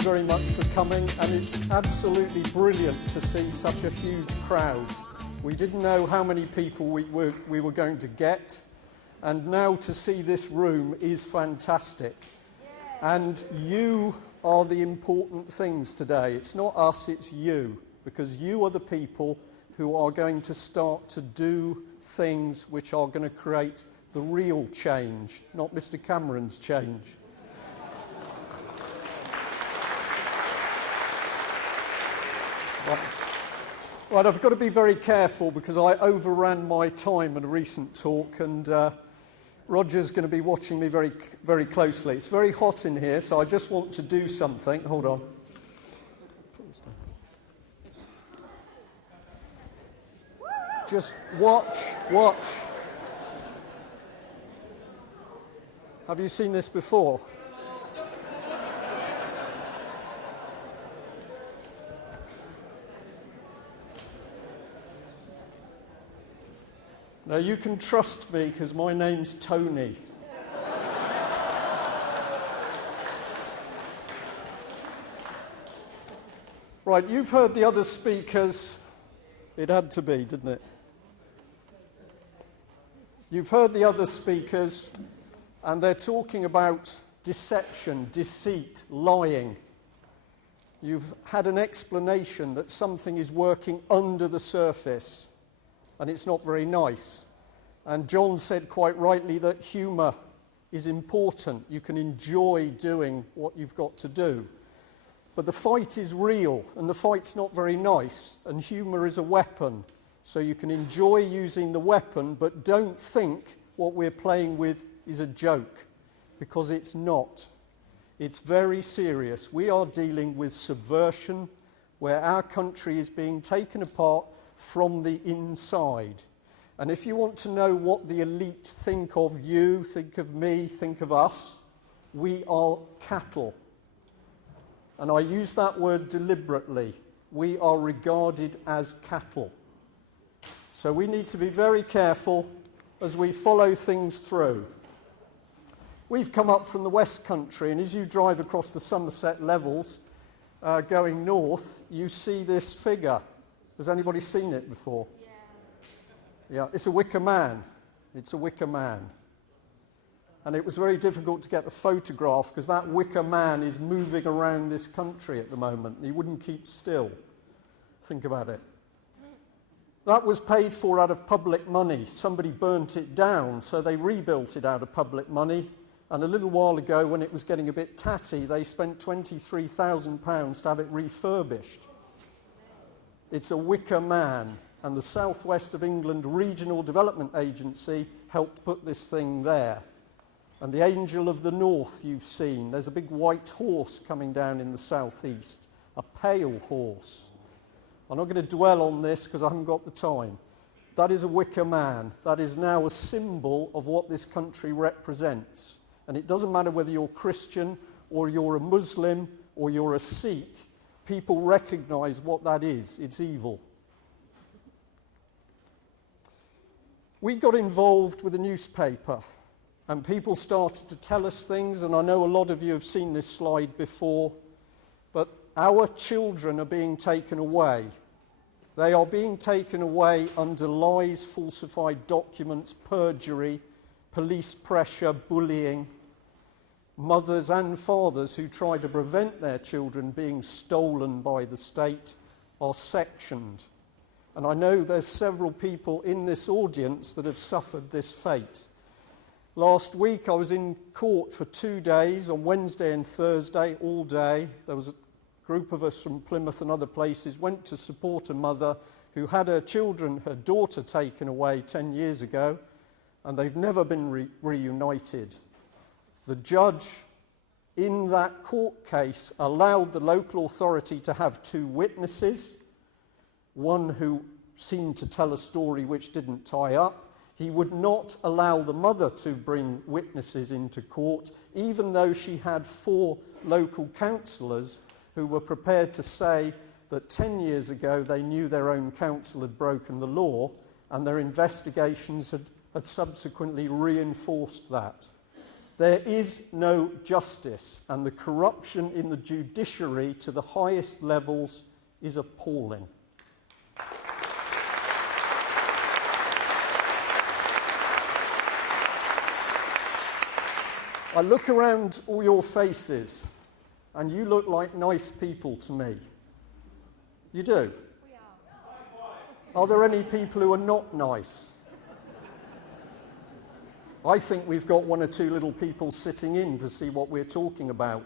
Very much for coming, and it's absolutely brilliant to see such a huge crowd. We didn't know how many people we were going to get, and now to see this room is fantastic. Yeah. And you are the important things today. It's not us, it's you, because you are the people who are going to start to do things which are going to create the real change, not Mr. Cameron's change. Right, I've got to be very careful because I overran my time in a recent talk, and Roger's going to be watching me very, very closely. It's very hot in here, so I just want to do something. Hold on. Just watch. Have you seen this before? Now, you can trust me because my name's Tony. Right, you've heard the other speakers. It had to be, didn't it? You've heard the other speakers, and they're talking about deception, deceit, lying. You've had an explanation that something is working under the surface, and it's not very nice. And John said quite rightly that humour is important. You can enjoy doing what you've got to do. But the fight is real, and the fight's not very nice, and humour is a weapon. So you can enjoy using the weapon, but don't think what we're playing with is a joke, because it's not. It's very serious. We are dealing with subversion, where our country is being taken apart from the inside. And if you want to know what the elite think of you, think of me, think of us, we are cattle. And I use that word deliberately. We are regarded as cattle. So we need to be very careful as we follow things through. We've come up from the West Country, and as you drive across the Somerset levels, going north, you see this figure. Has anybody seen it before? Yeah, it's a wicker man. It's a wicker man. And it was very difficult to get the photograph because that wicker man is moving around this country at the moment. He wouldn't keep still. Think about it. That was paid for out of public money. Somebody burnt it down, so they rebuilt it out of public money. And a little while ago, when it was getting a bit tatty, they spent £23,000 to have it refurbished. It's a wicker man, and the South West of England Regional Development Agency helped put this thing there. And the Angel of the North you've seen, there's a big white horse coming down in the southeast, a pale horse. I'm not going to dwell on this because I haven't got the time. That is a wicker man. That is now a symbol of what this country represents. And it doesn't matter whether you're Christian or you're a Muslim or you're a Sikh, people recognise what that is. It's evil. We got involved with a newspaper, and people started to tell us things, and I know a lot of you have seen this slide before, but our children are being taken away. They are being taken away under lies, falsified documents, perjury, police pressure, bullying. Mothers and fathers who try to prevent their children being stolen by the state are sectioned. And I know there's several people in this audience that have suffered this fate. Last week I was in court for 2 days, on Wednesday and Thursday, all day. There was a group of us from Plymouth and other places went to support a mother who had her daughter taken away 10 years ago, and they've never been reunited. The judge in that court case allowed the local authority to have 2 witnesses, one who seemed to tell a story which didn't tie up. He would not allow the mother to bring witnesses into court, even though she had 4 local councillors who were prepared to say that 10 years ago they knew their own council had broken the law, and their investigations had subsequently reinforced that. There is no justice, and the corruption in the judiciary to the highest levels is appalling. I look around all your faces, and you look like nice people to me. You do? We are. Are there any people who are not nice? I think we've got 1 or 2 little people sitting in to see what we're talking about.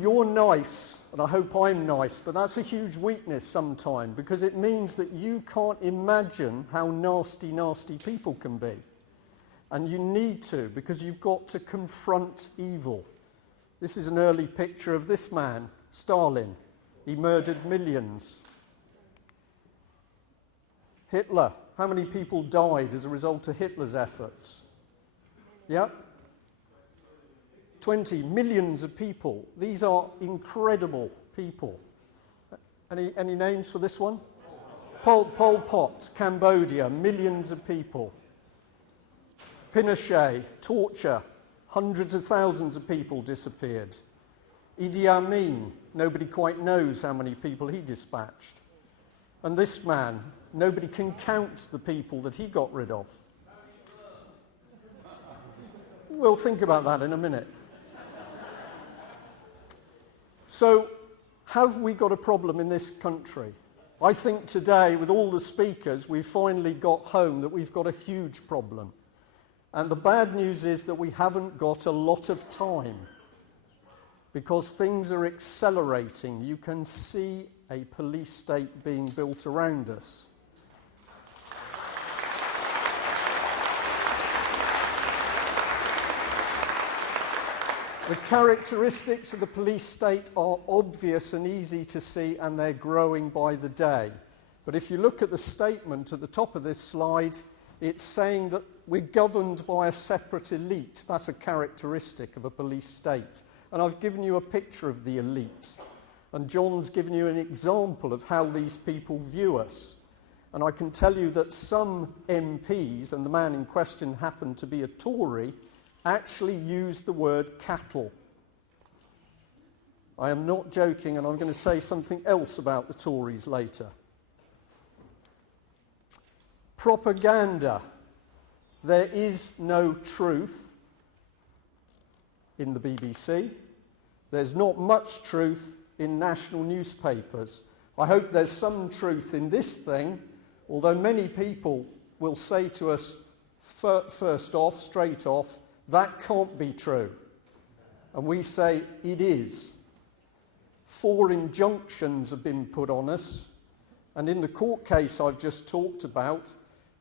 You're nice, and I hope I'm nice, but that's a huge weakness sometimes, because it means that you can't imagine how nasty, nasty people can be. And you need to, because you've got to confront evil. This is an early picture of this man, Stalin. He murdered millions. Hitler. How many people died as a result of Hitler's efforts? Yeah? 20 millions of people. These are incredible people. Any names for this one? Pol Pot, Cambodia, millions of people. Pinochet, torture, hundreds of thousands of people disappeared. Idi Amin, nobody quite knows how many people he dispatched. And this man, nobody can count the people that he got rid of. We'll think about that in a minute. So, have we got a problem in this country? I think today, with all the speakers, we've finally got home that we've got a huge problem. And the bad news is that we haven't got a lot of time, because things are accelerating. You can see a police state being built around us. The characteristics of the police state are obvious and easy to see, and they're growing by the day. But if you look at the statement at the top of this slide, it's saying that we're governed by a separate elite. That's a characteristic of a police state. And I've given you a picture of the elite. And John's given you an example of how these people view us. And I can tell you that some MPs, and the man in question happened to be a Tory, actually used the word cattle. I am not joking, and I'm going to say something else about the Tories later. Propaganda. There is no truth in the BBC. There's not much truth in national newspapers. I hope there's some truth in this thing, although many people will say to us first off, straight off, that can't be true. And we say it is. 4 injunctions have been put on us, and in the court case I've just talked about,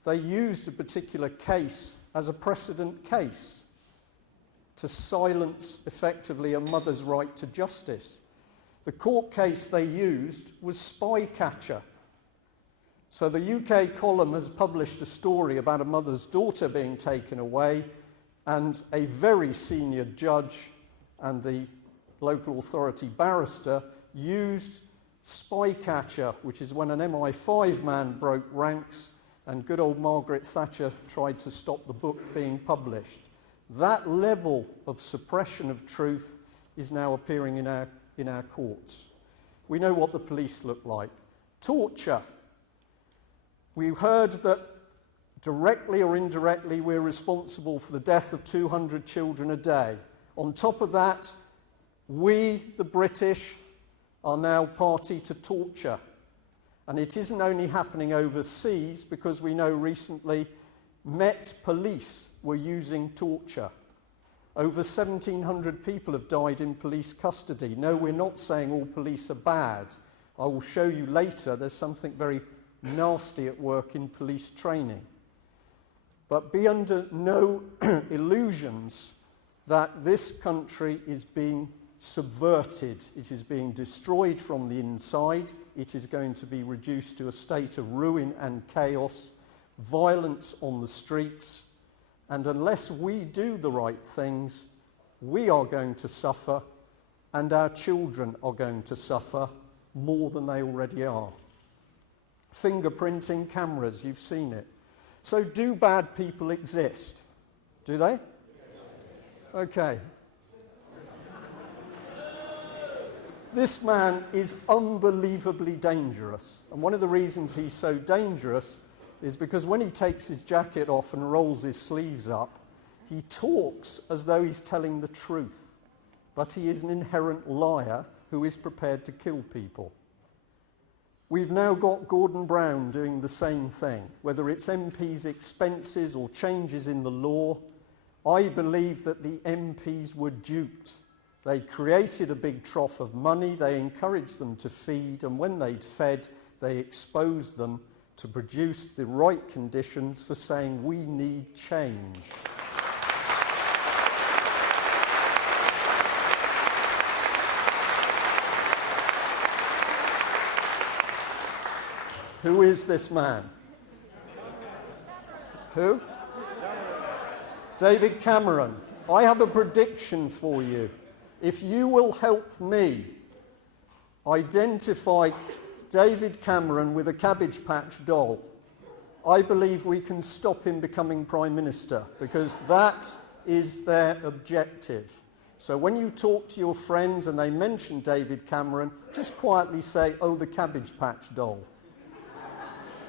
they used a particular case as a precedent case to silence effectively a mother's right to justice. The court case they used was Spycatcher. So the UK column has published a story about a mother's daughter being taken away, and a very senior judge and the local authority barrister used Spycatcher, which is when an MI5 man broke ranks and good old Margaret Thatcher tried to stop the book being published. That level of suppression of truth is now appearing in our courts. We know what the police look like. Torture. We heard that directly or indirectly we're responsible for the death of 200 children a day. On top of that, we, the British, are now party to torture. And it isn't only happening overseas, because we know recently Met Police were using torture. Over 1,700 people have died in police custody. No, we're not saying all police are bad. I will show you later there's something very nasty at work in police training. But be under no illusions that this country is being subverted. It is being destroyed from the inside. It is going to be reduced to a state of ruin and chaos, violence on the streets. And unless we do the right things, we are going to suffer, and our children are going to suffer more than they already are. Fingerprinting cameras, you've seen it. So do bad people exist? Do they? Okay. This man is unbelievably dangerous. And one of the reasons he's so dangerous is because when he takes his jacket off and rolls his sleeves up, he talks as though he's telling the truth. But he is an inherent liar who is prepared to kill people. We've now got Gordon Brown doing the same thing, whether it's MPs' expenses or changes in the law. I believe that the MPs were duped. They created a big trough of money, they encouraged them to feed, and when they'd fed, they exposed them to produce the right conditions for saying we need change. Who is this man? Who? David Cameron. I have a prediction for you. If you will help me identify David Cameron with a Cabbage Patch doll, I believe we can stop him becoming Prime Minister, because that is their objective. So when you talk to your friends and they mention David Cameron, just quietly say, "Oh, the Cabbage Patch doll."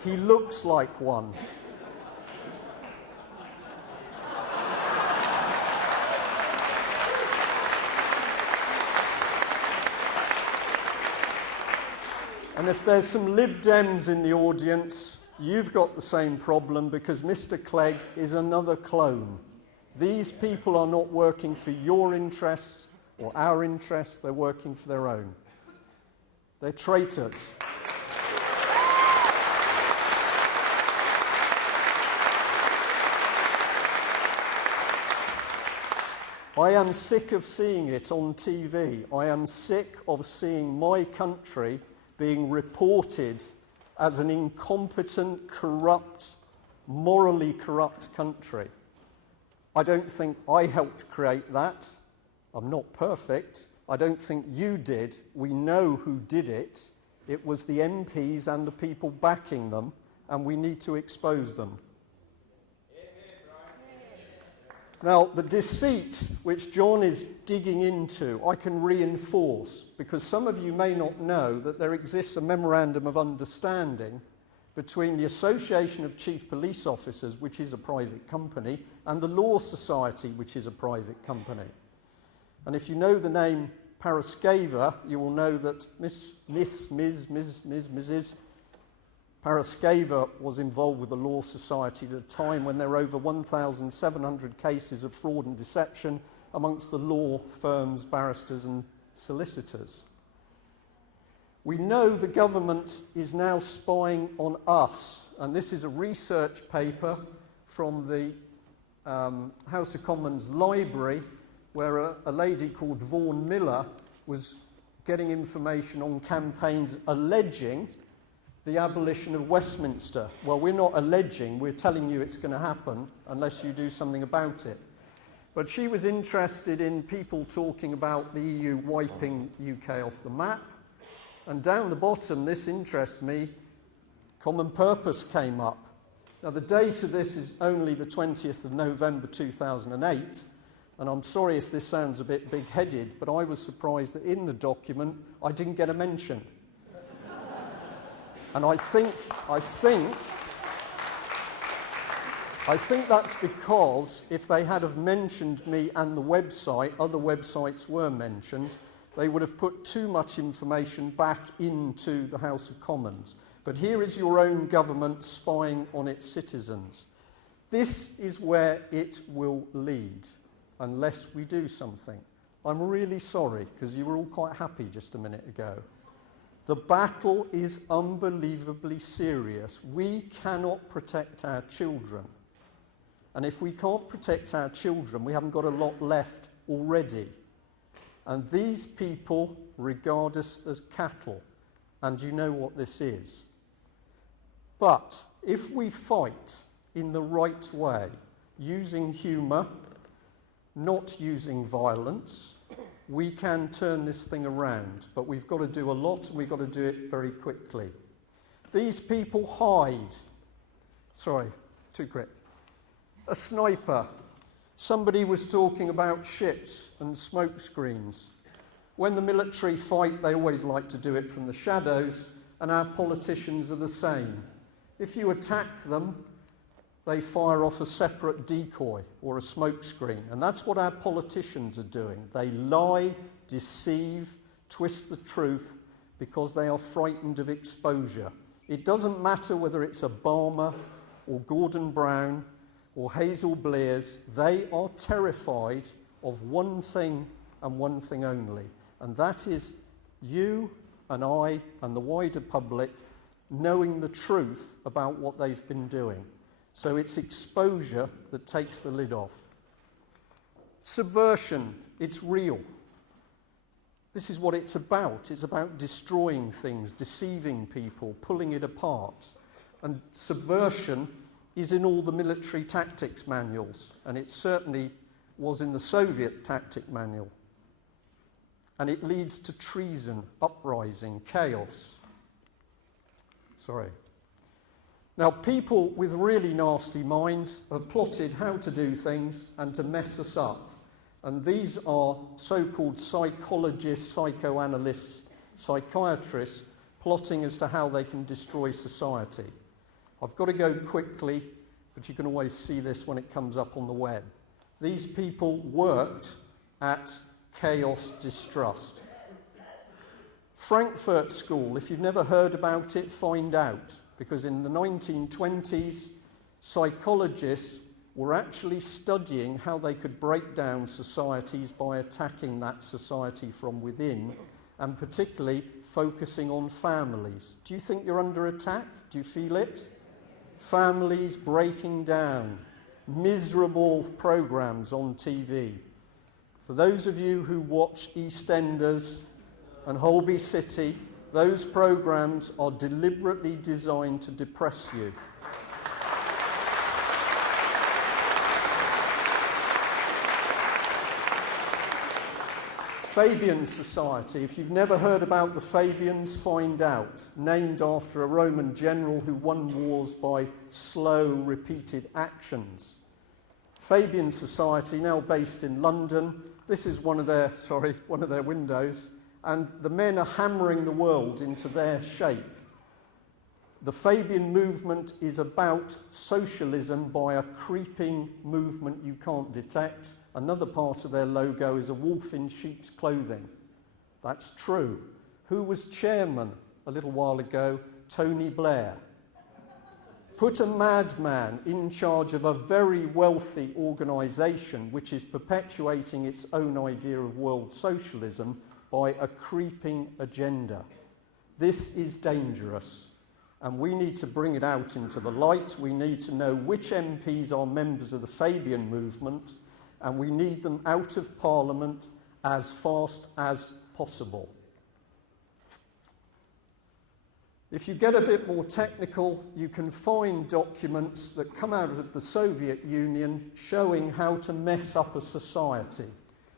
He looks like one. And if there's some Lib Dems in the audience, you've got the same problem, because Mr. Clegg is another clone. These people are not working for your interests or our interests, they're working for their own. They're traitors. I am sick of seeing it on TV. I am sick of seeing my country being reported as an incompetent, corrupt, morally corrupt country. I don't think I helped create that. I'm not perfect. I don't think you did. We know who did it. It was the MPs and the people backing them, and we need to expose them. Now, the deceit which John is digging into, I can reinforce, because some of you may not know that there exists a memorandum of understanding between the Association of Chief Police Officers, which is a private company, and the Law Society, which is a private company. And if you know the name Paraskeva, you will know that Mrs. Paraskeva was involved with the Law Society at a time when there were over 1,700 cases of fraud and deception amongst the law firms, barristers and solicitors. We know the government is now spying on us, and this is a research paper from the House of Commons library, where a lady called Vaughan Miller was getting information on campaigns alleging the abolition of Westminster. Well, we're not alleging, we're telling you it's going to happen unless you do something about it. But she was interested in people talking about the EU wiping UK off the map. And down the bottom, this interests me, common purpose came up. Now, the date of this is only the 20th of November 2008, and I'm sorry if this sounds a bit big-headed, but I was surprised that in the document I didn't get a mention. And I think that's because if they had have mentioned me and the website, other websites were mentioned, they would have put too much information back into the House of Commons. But here is your own government spying on its citizens. This is where it will lead, unless we do something. I'm really sorry, because you were all quite happy just a minute ago. The battle is unbelievably serious. We cannot protect our children. And if we can't protect our children, we haven't got a lot left already. And these people regard us as cattle. And you know what this is. But if we fight in the right way, using humour, not using violence, we can turn this thing around. But we've got to do a lot, and we've got to do it very quickly. These people hide. Sorry, too quick. A sniper. Somebody was talking about ships and smoke screens. When the military fight, they always like to do it from the shadows, and our politicians are the same. If you attack them, they fire off a separate decoy or a smoke screen, and that's what our politicians are doing. They lie, deceive, twist the truth because they are frightened of exposure. It doesn't matter whether it's Obama or Gordon Brown or Hazel Blears, they are terrified of one thing and one thing only, and that is you and I and the wider public knowing the truth about what they've been doing. So it's exposure that takes the lid off. Subversion, it's real. This is what it's about. It's about destroying things, deceiving people, pulling it apart. And subversion is in all the military tactics manuals, and it certainly was in the Soviet tactic manual. And it leads to treason, uprising, chaos. Sorry. Now, people with really nasty minds have plotted how to do things and to mess us up. And these are so-called psychologists, psychoanalysts, psychiatrists, plotting as to how they can destroy society. I've got to go quickly, but you can always see this when it comes up on the web. These people worked at chaos distrust. Frankfurt School, if you've never heard about it, find out. Because in the 1920s, psychologists were actually studying how they could break down societies by attacking that society from within, and particularly focusing on families. Do you think you're under attack? Do you feel it? Families breaking down, miserable programs on TV. For those of you who watch EastEnders and Holby City, those programs are deliberately designed to depress you. Fabian Society, if you've never heard about the Fabians, find out. Named after a Roman general who won wars by slow, repeated actions. Fabian Society, now based in London. This is one of their windows. And the men are hammering the world into their shape. The Fabian movement is about socialism by a creeping movement you can't detect. Another part of their logo is a wolf in sheep's clothing. That's true. Who was chairman a little while ago? Tony Blair. Put a madman in charge of a very wealthy organisation which is perpetuating its own idea of world socialism by a creeping agenda. This is dangerous, and we need to bring it out into the light. We need to know which MPs are members of the Fabian movement, and we need them out of Parliament as fast as possible. If you get a bit more technical, you can find documents that come out of the Soviet Union showing how to mess up a society.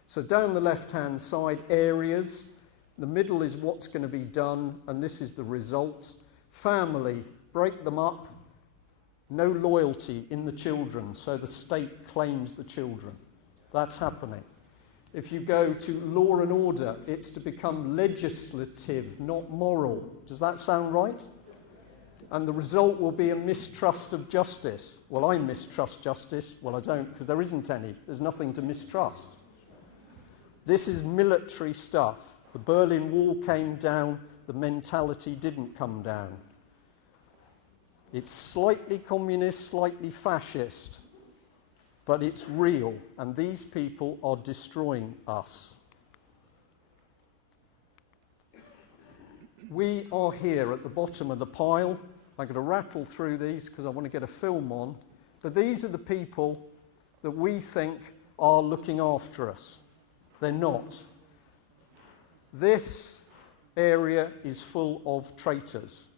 So down the left-hand side, areas. The middle is what's going to be done, and this is the result. Family, break them up. No loyalty in the children, so the state claims the children. That's happening. If you go to law and order, it's to become legislative, not moral. Does that sound right? And the result will be a mistrust of justice. Well, I mistrust justice. Well, I don't, because there isn't any. There's nothing to mistrust. This is military stuff. The Berlin Wall came down, the mentality didn't come down. It's slightly communist, slightly fascist, but it's real, and these people are destroying us. We are here at the bottom of the pile. I'm going to rattle through these because I want to get a film on. But these are the people that we think are looking after us. They're not. This area is full of traitors.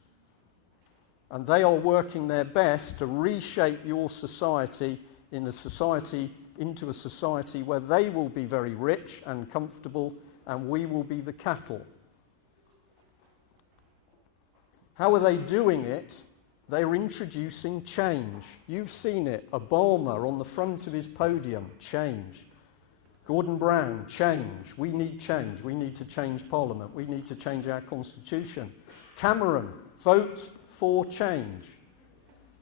And they are working their best to reshape your society into a society where they will be very rich and comfortable and we will be the cattle. How are they doing it? They're introducing change. You've seen it. Obama on the front of his podium, change. Gordon Brown, change. We need change. We need to change Parliament. We need to change our constitution. Cameron, vote for change.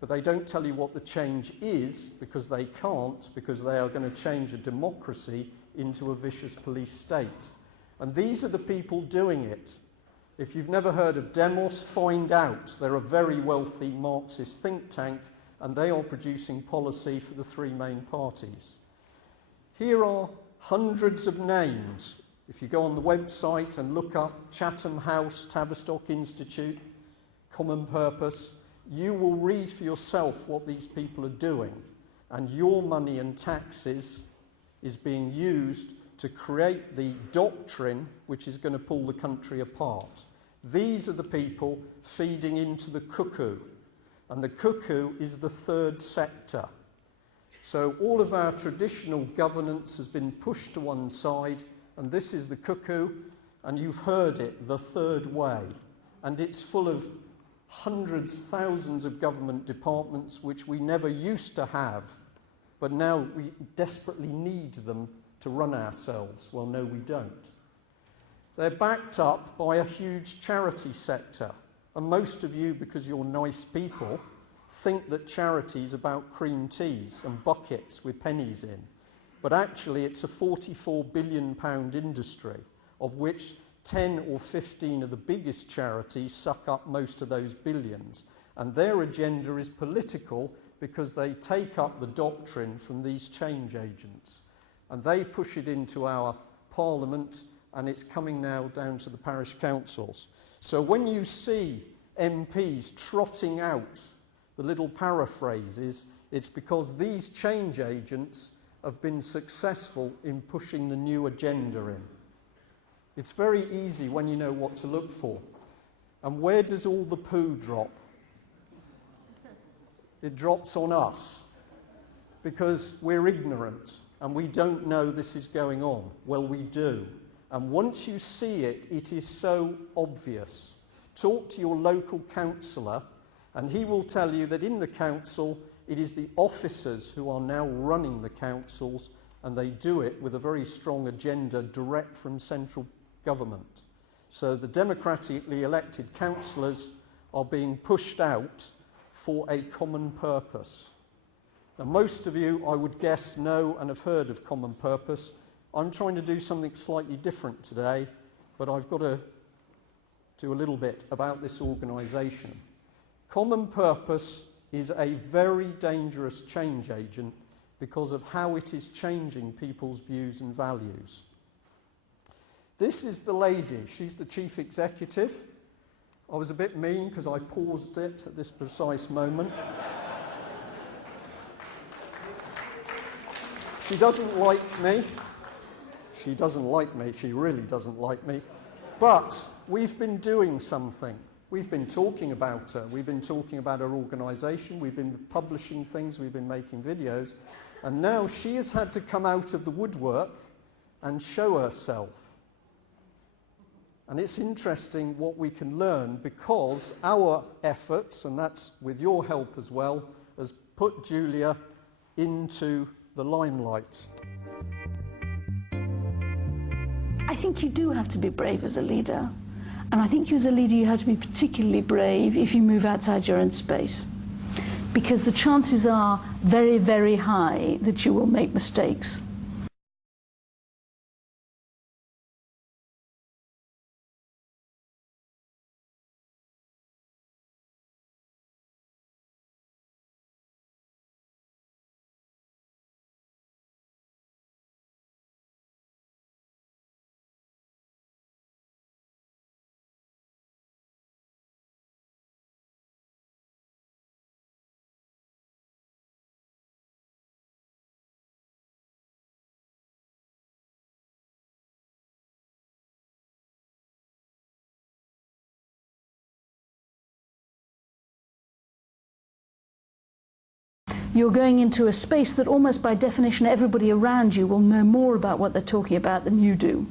But they don't tell you what the change is because they can't, because they are going to change a democracy into a vicious police state. And these are the people doing it. If you've never heard of Demos, find out. They're a very wealthy Marxist think tank and they are producing policy for the three main parties. Here are hundreds of names. If you go on the website and look up Chatham House, Tavistock Institute, Common Purpose, you will read for yourself what these people are doing. And your money and taxes is being used to create the doctrine which is going to pull the country apart. These are the people feeding into the cuckoo. And the cuckoo is the third sector. So all of our traditional governance has been pushed to one side, and this is the cuckoo, and you've heard it, the third way. And it's full of hundreds, thousands of government departments which we never used to have, but now we desperately need them to run ourselves. Well, no, we don't. They're backed up by a huge charity sector. And most of you, because you're nice people, think that charity is about cream teas and buckets with pennies in. But actually, it's a £44 billion industry, of which 10 or 15 of the biggest charities suck up most of those billions. And their agenda is political because they take up the doctrine from these change agents. And they push it into our Parliament, and it's coming now down to the parish councils. So when you see MPs trotting out the little paraphrases, it's because these change agents have been successful in pushing the new agenda in. It's very easy when you know what to look for. And where does all the poo drop? It drops on us because we're ignorant and we don't know this is going on. Well, we do. And once you see it, it is so obvious. Talk to your local councillor and he will tell you that in the council, it is the officers who are now running the councils, and they do it with a very strong agenda direct from central government. So the democratically elected councillors are being pushed out for a common purpose. Now, most of you, I would guess, know and have heard of common purpose. I'm trying to do something slightly different today, but I've got to do a little bit about this organisation. Common purpose is a very dangerous change agent because of how it is changing people's views and values. This is the lady. She's the chief executive. I was a bit mean because I paused it at this precise moment. She doesn't like me. She doesn't like me. She really doesn't like me. But we've been doing something. We've been talking about her. We've been talking about her organisation. We've been publishing things. We've been making videos. And now she has had to come out of the woodwork and show herself. And it's interesting what we can learn because our efforts, and that's with your help as well, has put Julia into the limelight. I think you do have to be brave as a leader. And I think you as a leader, you have to be particularly brave if you move outside your own space. Because the chances are very, very high that you will make mistakes. you're going into a space that almost by definition everybody around you will know more about what they're talking about than you do.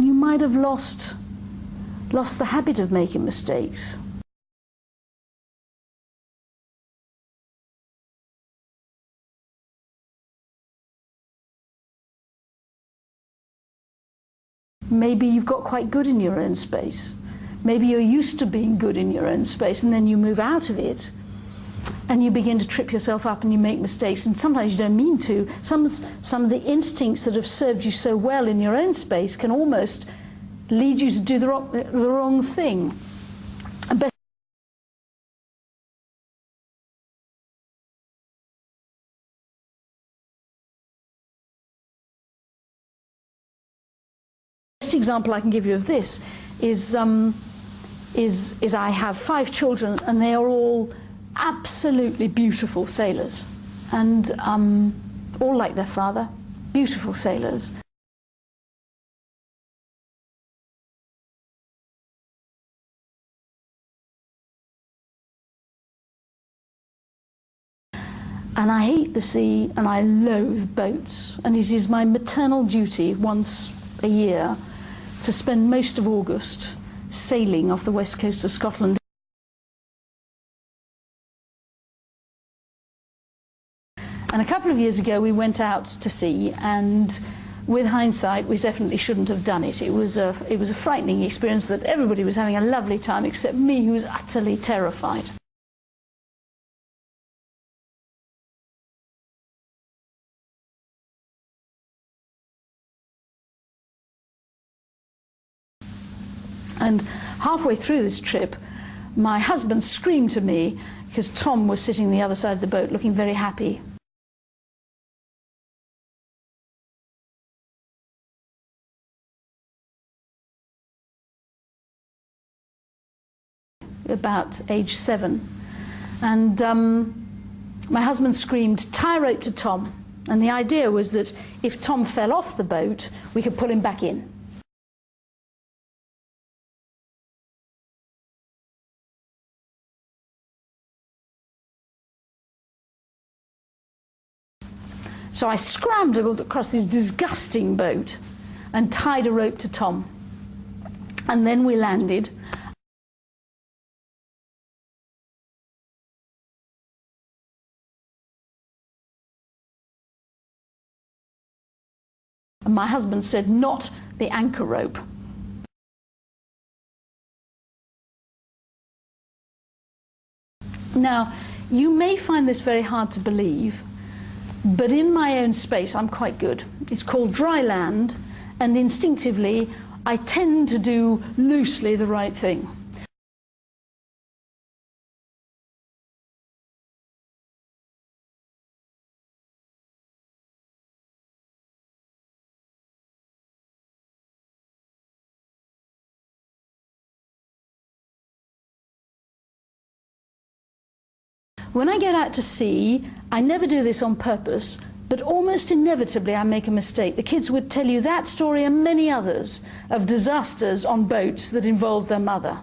You might have lost the habit of making mistakes. Maybe you've got quite good in your own space. Maybe you're used to being good in your own space, and then you move out of it and you begin to trip yourself up and you make mistakes, and sometimes you don't mean to. Some of the instincts that have served you so well in your own space can almost lead you to do the wrong thing. The best example I can give you of this is I have 5 children, and they are all absolutely beautiful sailors, and all like their father, beautiful sailors. And I hate the sea and I loathe boats, and it is my maternal duty once a year to spend most of August sailing off the west coast of Scotland. And a couple of years ago we went out to sea, and with hindsight we definitely shouldn't have done it. It was a frightening experience that everybody was having a lovely time except me, who was utterly terrified. And halfway through this trip, my husband screamed to me because Tom was sitting on the other side of the boat looking very happy. About age 7. And my husband screamed, "Tie rope to Tom." And the idea was that if Tom fell off the boat, we could pull him back in. So I scrambled across this disgusting boat and tied a rope to Tom. And then we landed. And my husband said, "Not the anchor rope." Now, you may find this very hard to believe, but in my own space I'm quite good. It's called dry land, and instinctively I tend to do loosely the right thing. When I get out to sea, I never do this on purpose, but almost inevitably I make a mistake. The kids would tell you that story and many others of disasters on boats that involved their mother.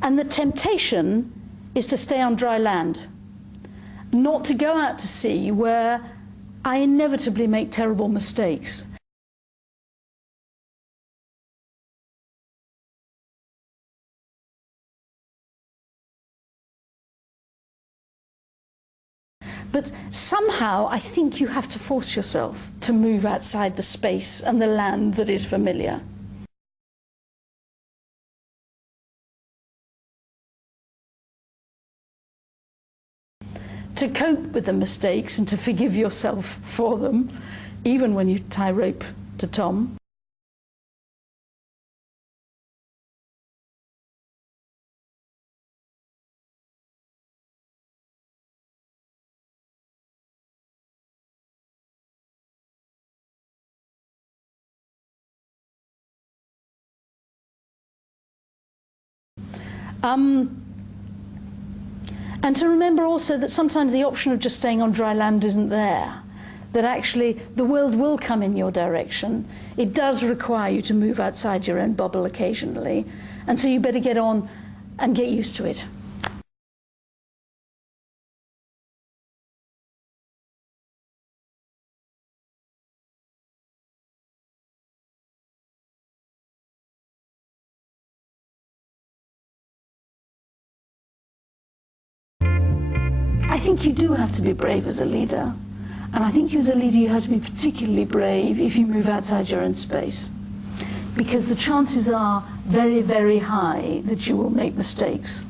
And the temptation is to stay on dry land, not to go out to sea where I inevitably make terrible mistakes. But somehow I think you have to force yourself to move outside the space and the land that is familiar. To cope with the mistakes and to forgive yourself for them, even when you tie rope to Tom. And to remember also that sometimes the option of just staying on dry land isn't there, that actually the world will come in your direction. It does require you to move outside your own bubble occasionally, and so you better get on and get used to it. I think you do have to be brave as a leader. And I think as a leader you have to be particularly brave if you move outside your own space. Because the chances are very, very high that you will make mistakes.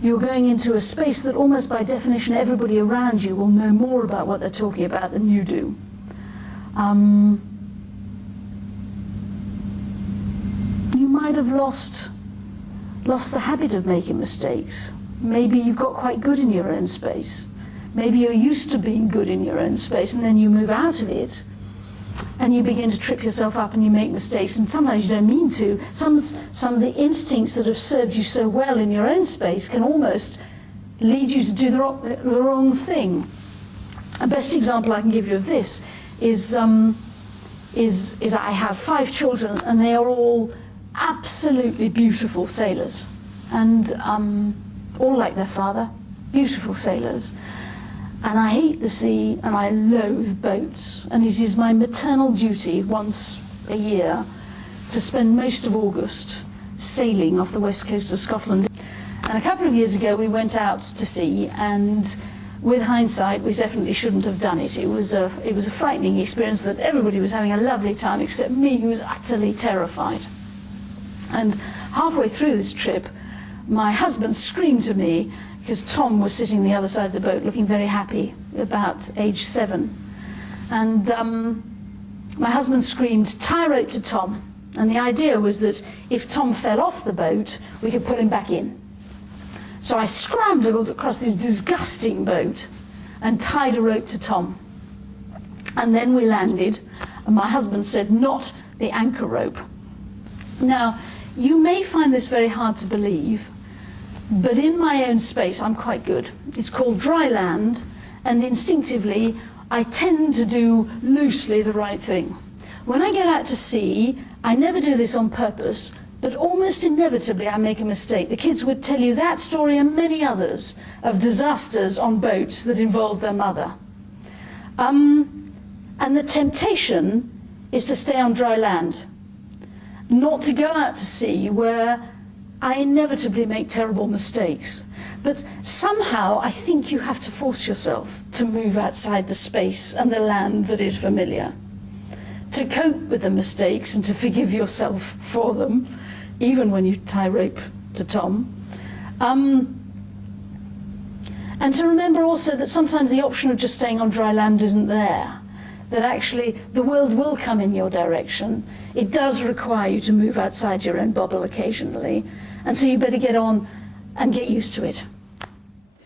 You're going into a space that almost by definition everybody around you will know more about what they're talking about than you do. You might have lost the habit of making mistakes. Maybe you've got quite good in your own space. Maybe you're used to being good in your own space, and then you move out of it and you begin to trip yourself up and you make mistakes, and sometimes you don't mean to. Some of the instincts that have served you so well in your own space can almost lead you to do the wrong thing. A best example I can give you of this is I have 5 children, and they are all absolutely beautiful sailors, and all like their father, beautiful sailors. And I hate the sea and I loathe boats, and it is my maternal duty once a year to spend most of August sailing off the west coast of Scotland. And a couple of years ago we went out to sea, and with hindsight we definitely shouldn't have done it. It was a frightening experience that everybody was having a lovely time except me, who was utterly terrified. And halfway through this trip my husband screamed to me, because Tom was sitting on the other side of the boat looking very happy, about age 7. And my husband screamed, "Tie a rope to Tom." And the idea was that if Tom fell off the boat, we could pull him back in. So I scrambled across this disgusting boat and tied a rope to Tom. And then we landed, and my husband said, "Not the anchor rope." Now, you may find this very hard to believe, but in my own space I'm quite good. It's called dry land, and instinctively I tend to do loosely the right thing. When I get out to sea, I never do this on purpose, but almost inevitably I make a mistake. The kids would tell you that story and many others of disasters on boats that involve their mother. And the temptation is to stay on dry land, not to go out to sea where I inevitably make terrible mistakes. But somehow I think you have to force yourself to move outside the space and the land that is familiar, to cope with the mistakes and to forgive yourself for them, even when you tie rope to Tom. And to remember also that sometimes the option of just staying on dry land isn't there, that actually the world will come in your direction. It does require you to move outside your own bubble occasionally, and so you better get on and get used to it.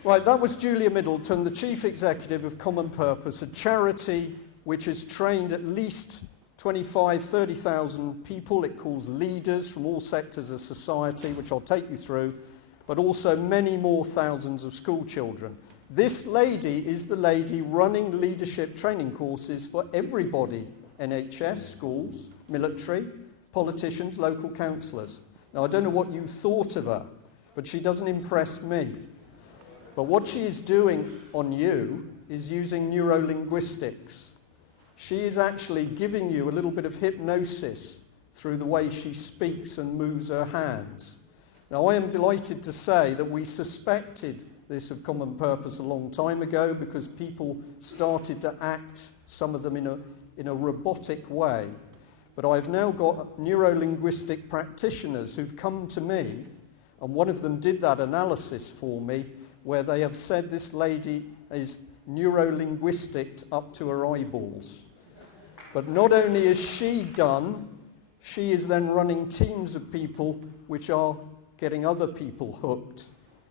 Right, that was Julia Middleton, the Chief Executive of Common Purpose, a charity which has trained at least 30,000 people. It calls leaders from all sectors of society, which I'll take you through, but also many more thousands of school children. This lady is the lady running leadership training courses for everybody: NHS, schools, military, politicians, local councillors. Now, I don't know what you thought of her, but she doesn't impress me. But what she is doing on you is using neurolinguistics. She is actually giving you a little bit of hypnosis through the way she speaks and moves her hands. Now, I am delighted to say that we suspected this of Common Purpose a long time ago, because people started to act, some of them in a robotic way. But I've now got neurolinguistic practitioners who've come to me, and one of them did that analysis for me, where they have said this lady is neurolinguistic up to her eyeballs. But not only is she done, she is then running teams of people which are getting other people hooked.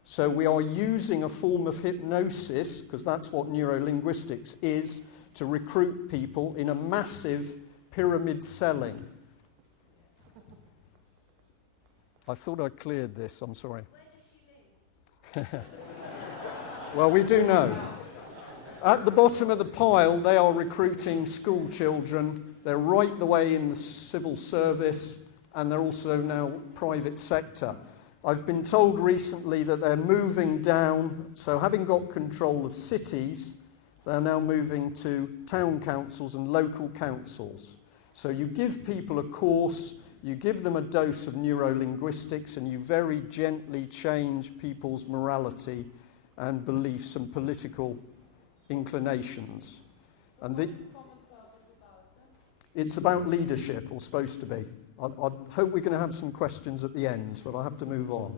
So we are using a form of hypnosis, because that's what neurolinguistics is, to recruit people in a massive pyramid selling. I thought I cleared this, I'm sorry. Where does Well, we do know. At the bottom of the pile, they are recruiting school children. They're right the way in the civil service, and they're also now private sector. I've been told recently that they're moving down, so having got control of cities, they're now moving to town councils and local councils. So you give people a course, you give them a dose of neurolinguistics, and you very gently change people's morality and beliefs and political inclinations. And it's about leadership, or supposed to be. I hope we're going to have some questions at the end, but I have to move on.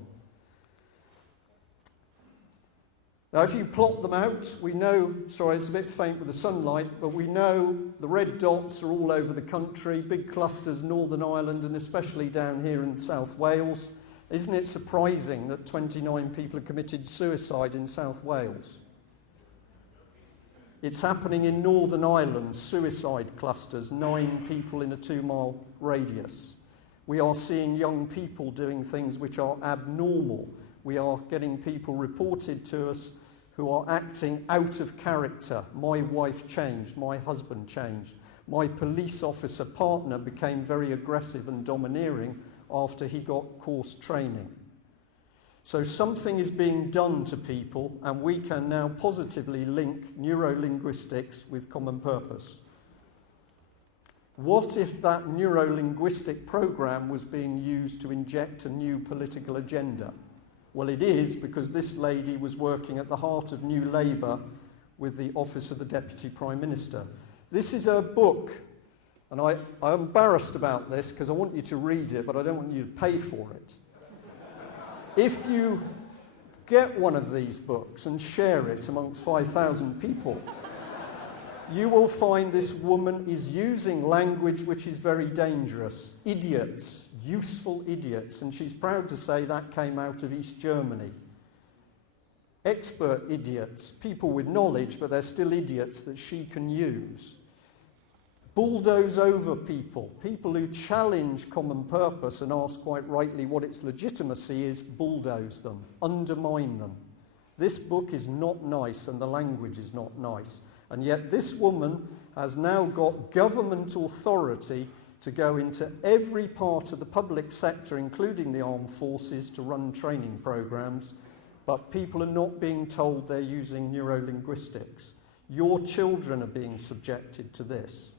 Now, if you plot them out, we know, sorry, it's a bit faint with the sunlight, but we know the red dots are all over the country, big clusters, Northern Ireland, and especially down here in South Wales. Isn't it surprising that 29 people have committed suicide in South Wales? It's happening in Northern Ireland, suicide clusters, 9 people in a 2-mile radius. We are seeing young people doing things which are abnormal. We are getting people reported to us who are acting out of character. My wife changed, my husband changed. My police officer partner became very aggressive and domineering after he got course training. So something is being done to people, and we can now positively link neurolinguistics with common purpose. What if that neurolinguistic program was being used to inject a new political agenda? Well, it is, because this lady was working at the heart of New Labour with the Office of the Deputy Prime Minister. This is her book, and I'm embarrassed about this because I want you to read it, but I don't want you to pay for it. If you get one of these books and share it amongst 5,000 people, you will find this woman is using language which is very dangerous. Idiots, useful idiots, and she's proud to say that came out of East Germany. Expert idiots, people with knowledge, but they're still idiots that she can use. Bulldoze over people, people who challenge common purpose and ask quite rightly what its legitimacy is, bulldoze them, undermine them. This book is not nice, and the language is not nice. And yet this woman has now got government authority to go into every part of the public sector, including the armed forces, to run training programs, but people are not being told they're using neurolinguistics. Your children are being subjected to this.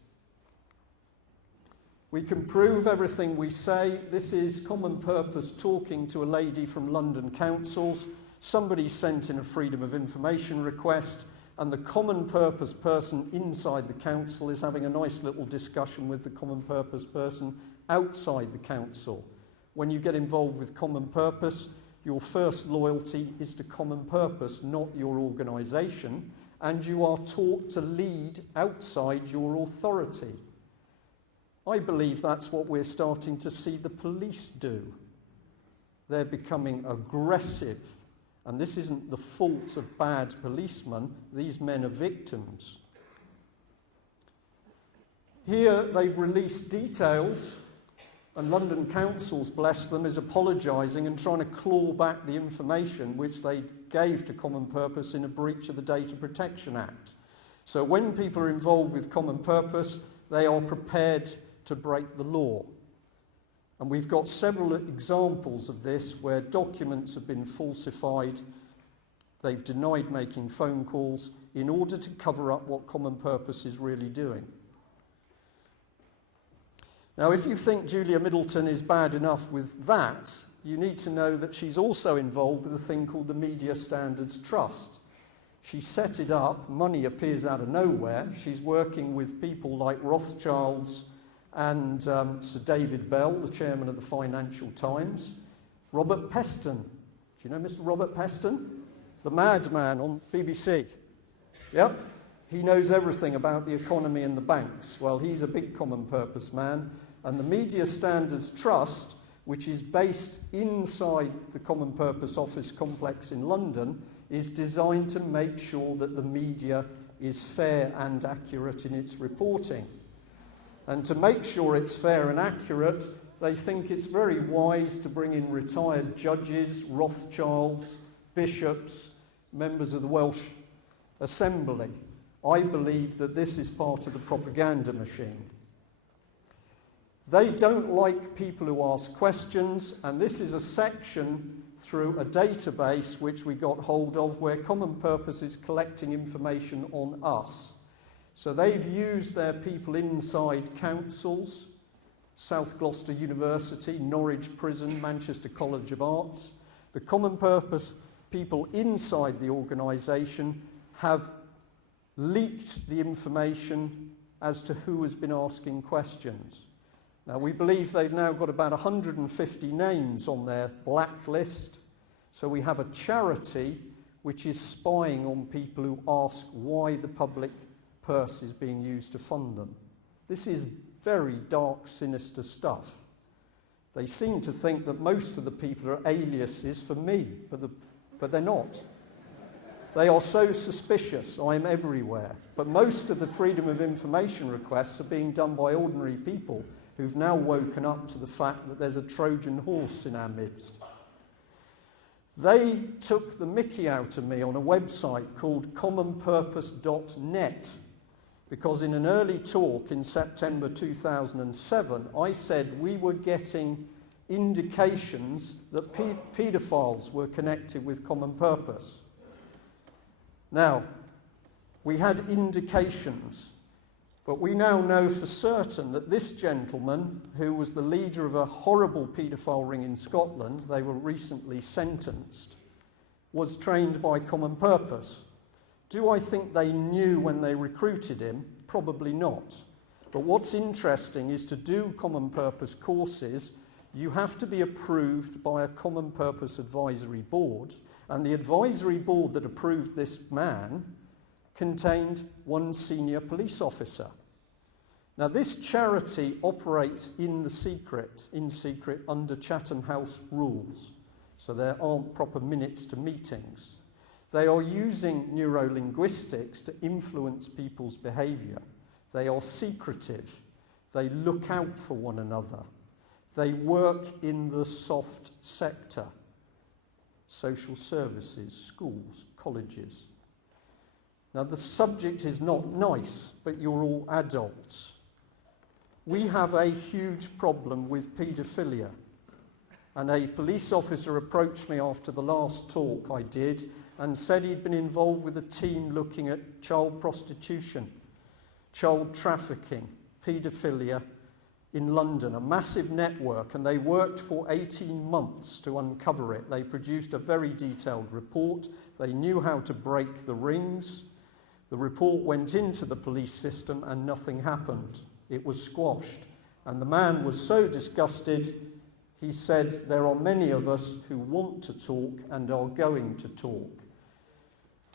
We can prove everything we say. This is common purpose talking to a lady from London councils. Somebody sent in a freedom of information request, and the common purpose person inside the council is having a nice little discussion with the common purpose person outside the council. When you get involved with common purpose, your first loyalty is to common purpose, not your organisation, and you are taught to lead outside your authority. I believe that's what we're starting to see the police do. They're becoming aggressive. And this isn't the fault of bad policemen. These men are victims. Here they've released details, and London councils, bless them, is apologising and trying to claw back the information which they gave to common purpose in a breach of the Data Protection Act. So when people are involved with common purpose, they are prepared to break the law. And we've got several examples of this where documents have been falsified. They've denied making phone calls in order to cover up what common purpose is really doing. Now, if you think Julia Middleton is bad enough with that, you need to know that she's also involved with a thing called the Media Standards Trust. She set it up, money appears out of nowhere. She's working with people like Rothschilds and Sir David Bell, the chairman of the Financial Times. Robert Peston. Do you know Mr. Robert Peston? The madman on BBC. Yep. He knows everything about the economy and the banks. Well, he's a big common purpose man. And the Media Standards Trust, which is based inside the Common Purpose Office complex in London, is designed to make sure that the media is fair and accurate in its reporting. And to make sure it's fair and accurate, they think it's very wise to bring in retired judges, Rothschilds, bishops, members of the Welsh Assembly. I believe that this is part of the propaganda machine. They don't like people who ask questions, and this is a section through a database which we got hold of where Common Purpose is collecting information on us. So they've used their people inside councils, South Gloucester University, Norwich Prison, Manchester College of Arts. The Common Purpose people inside the organisation have leaked the information as to who has been asking questions. Now, we believe they've now got about 150 names on their blacklist, so we have a charity which is spying on people who ask why the public purse is being used to fund them. This is very dark, sinister stuff. They seem to think that most of the people are aliases for me, but they're not. They are so suspicious, I'm everywhere. But most of the freedom of information requests are being done by ordinary people who've now woken up to the fact that there's a Trojan horse in our midst. They took the mickey out of me on a website called commonpurpose.net, because in an early talk in September 2007, I said we were getting indications that paedophiles were connected with Common Purpose. Now, we had indications, but we now know for certain that this gentleman, who was the leader of a horrible paedophile ring in Scotland, they were recently sentenced, was trained by Common Purpose. Do I think they knew when they recruited him? Probably not. But what's interesting is to do Common Purpose courses, you have to be approved by a Common Purpose advisory board, and the advisory board that approved this man contained one senior police officer. Now, this charity operates in secret under Chatham House rules, so there aren't proper minutes to meetings. They are using neurolinguistics to influence people's behaviour. They are secretive. They look out for one another. They work in the soft sector, social services, schools, colleges. Now, the subject is not nice, but you're all adults. We have a huge problem with paedophilia. And a police officer approached me after the last talk I did and said he'd been involved with a team looking at child prostitution, child trafficking, paedophilia in London, a massive network, and they worked for 18 months to uncover it. They produced a very detailed report. They knew how to break the rings. The report went into the police system and nothing happened. It was squashed. And the man was so disgusted, he said, there are many of us who want to talk and are going to talk.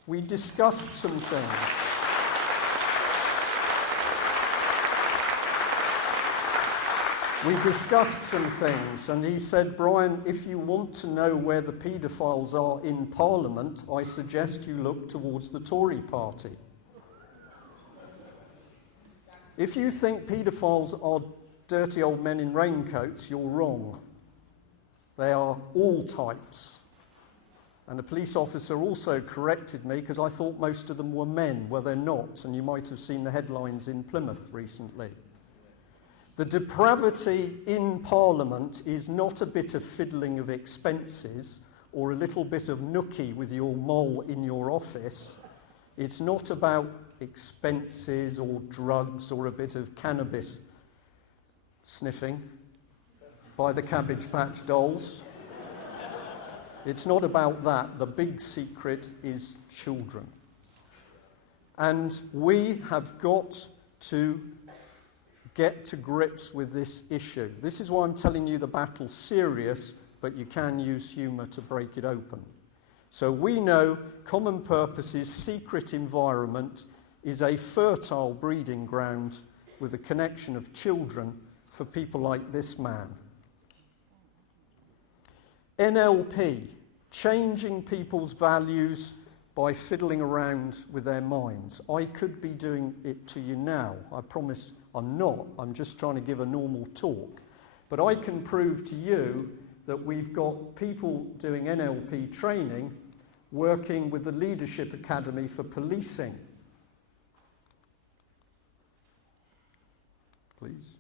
We discussed some things. We discussed some things, and he said, Brian, if you want to know where the paedophiles are in Parliament, I suggest you look towards the Tory party. If you think paedophiles are dirty old men in raincoats, you're wrong. They are all types. And the police officer also corrected me because I thought most of them were men. Well, they're not, and you might have seen the headlines in Plymouth recently. The depravity in Parliament is not a bit of fiddling of expenses or a little bit of nookie with your mole in your office. It's not about expenses or drugs or a bit of cannabis sniffing by the Cabbage Patch Dolls. It's not about that. The big secret is children. And we have got to get to grips with this issue. This is why I'm telling you the battle's serious, but you can use humour to break it open. So we know Common Purpose's secret environment is a fertile breeding ground with a connection of children for people like this man. NLP, changing people's values by fiddling around with their minds. I could be doing it to you now. I promise I'm not. I'm just trying to give a normal talk. But I can prove to you that we've got people doing NLP training working with the Leadership Academy for Policing. Please.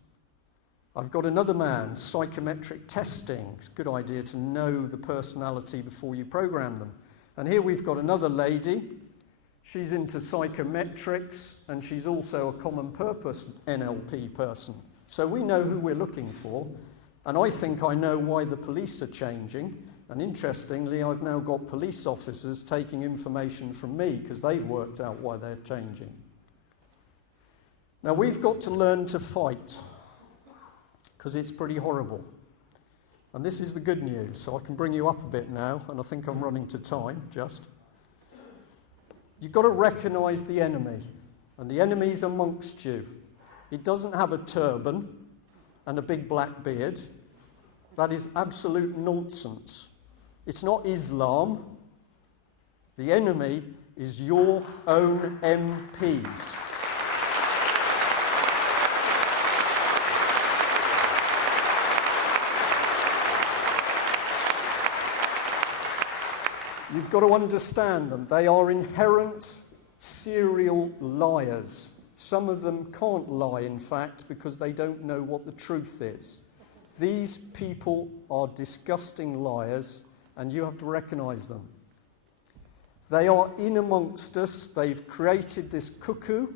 I've got another man, psychometric testing. It's a good idea to know the personality before you program them. And here we've got another lady. She's into psychometrics, and she's also a common purpose NLP person. So we know who we're looking for, and I think I know why the police are changing. And interestingly, I've now got police officers taking information from me because they've worked out why they're changing. Now we've got to learn to fight, because it's pretty horrible. And this is the good news, so I can bring you up a bit now, and I think I'm running to time, just. You've got to recognise the enemy, and the enemy's amongst you. It doesn't have a turban and a big black beard. That is absolute nonsense. It's not Islam. The enemy is your own MPs. You've got to understand them. They are inherent serial liars. Some of them can't lie, in fact, because they don't know what the truth is. These people are disgusting liars, and you have to recognise them. They are in amongst us. They've created this cuckoo,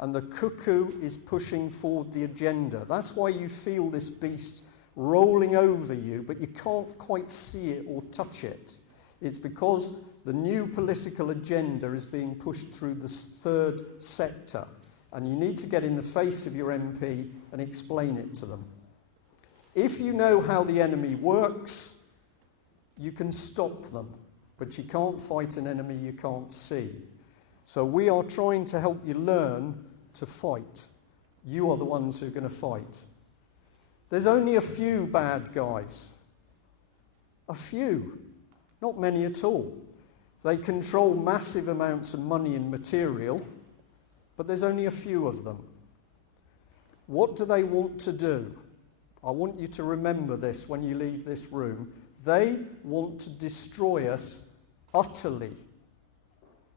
and the cuckoo is pushing forward the agenda. That's why you feel this beast rolling over you, but you can't quite see it or touch it. It's because the new political agenda is being pushed through the third sector, and you need to get in the face of your MP and explain it to them. If you know how the enemy works, you can stop them, but you can't fight an enemy you can't see. So we are trying to help you learn to fight. You are the ones who are going to fight. There's only a few bad guys. A few. Not many at all. They control massive amounts of money and material, but there's only a few of them. What do they want to do? I want you to remember this when you leave this room. They want to destroy us utterly.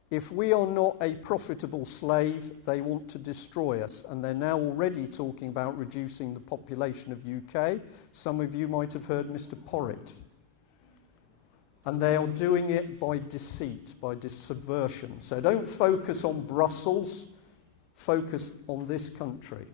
If we are not a profitable slave, they want to destroy us. And they're now already talking about reducing the population of UK. Some of you might have heard Mr. Porritt. And they are doing it by deceit, by subversion. So don't focus on Brussels, focus on this country.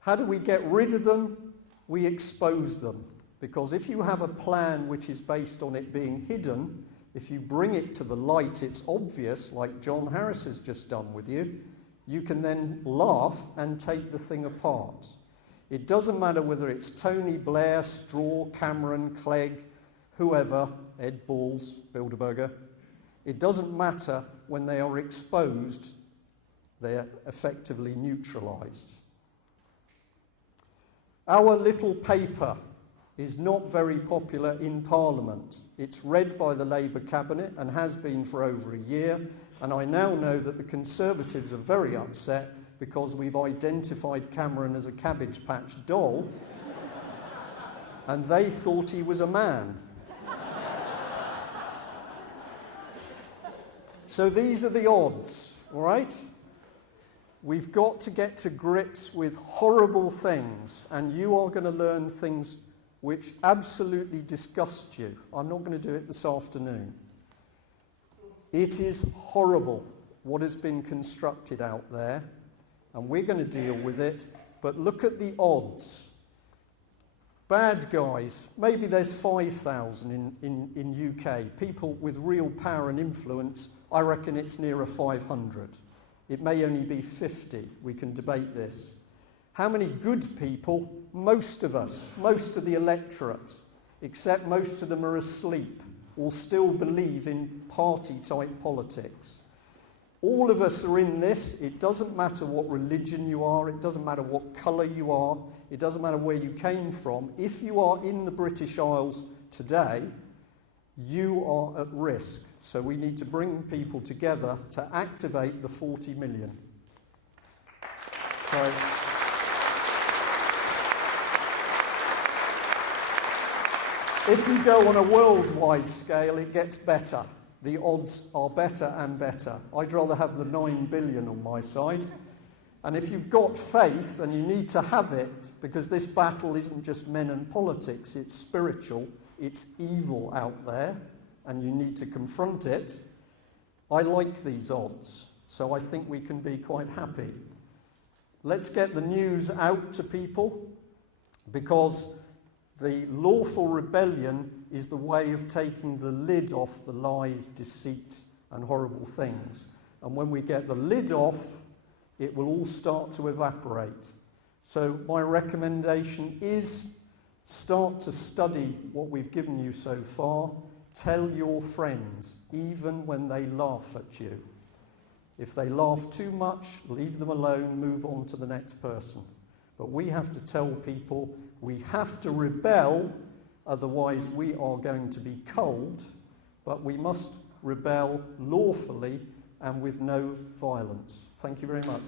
How do we get rid of them? We expose them. Because if you have a plan which is based on it being hidden, if you bring it to the light, it's obvious, like John Harris has just done with you, you can then laugh and take the thing apart. It doesn't matter whether it's Tony Blair, Straw, Cameron, Clegg, whoever, Ed Balls, Bilderberger. It doesn't matter. When they are exposed, they are effectively neutralised. Our little paper is not very popular in Parliament. It's read by the Labour Cabinet and has been for over a year, and I now know that the Conservatives are very upset because we've identified Cameron as a Cabbage Patch doll, and they thought he was a man. So these are the odds, all right? We've got to get to grips with horrible things, and you are going to learn things which absolutely disgust you. I'm not going to do it this afternoon. It is horrible what has been constructed out there, and we're going to deal with it, but look at the odds. Bad guys, maybe there's 5,000 in UK. People with real power and influence, I reckon it's nearer 500. It may only be 50. We can debate this. How many good people? Most of us, most of the electorate, except most of them are asleep or still believe in party-type politics. All of us are in this. It doesn't matter what religion you are. It doesn't matter what colour you are. It doesn't matter where you came from. If you are in the British Isles today, you are at risk. So we need to bring people together to activate the 40 million. So, If you go on a worldwide scale, it gets better. The odds are better and better. I'd rather have the 9 billion on my side. And if you've got faith, and you need to have it, because this battle isn't just men and politics, it's spiritual, it's evil out there, and you need to confront it. I like these odds, so I think we can be quite happy. Let's get the news out to people, because the lawful rebellion is the way of taking the lid off the lies, deceit, and horrible things. And when we get the lid off, it will all start to evaporate. So my recommendation is start to study what we've given you so far. Tell your friends, even when they laugh at you. If they laugh too much, leave them alone, move on to the next person. But we have to tell people we have to rebel, otherwise we are going to be culled, but we must rebel lawfully and with no violence. Thank you very much.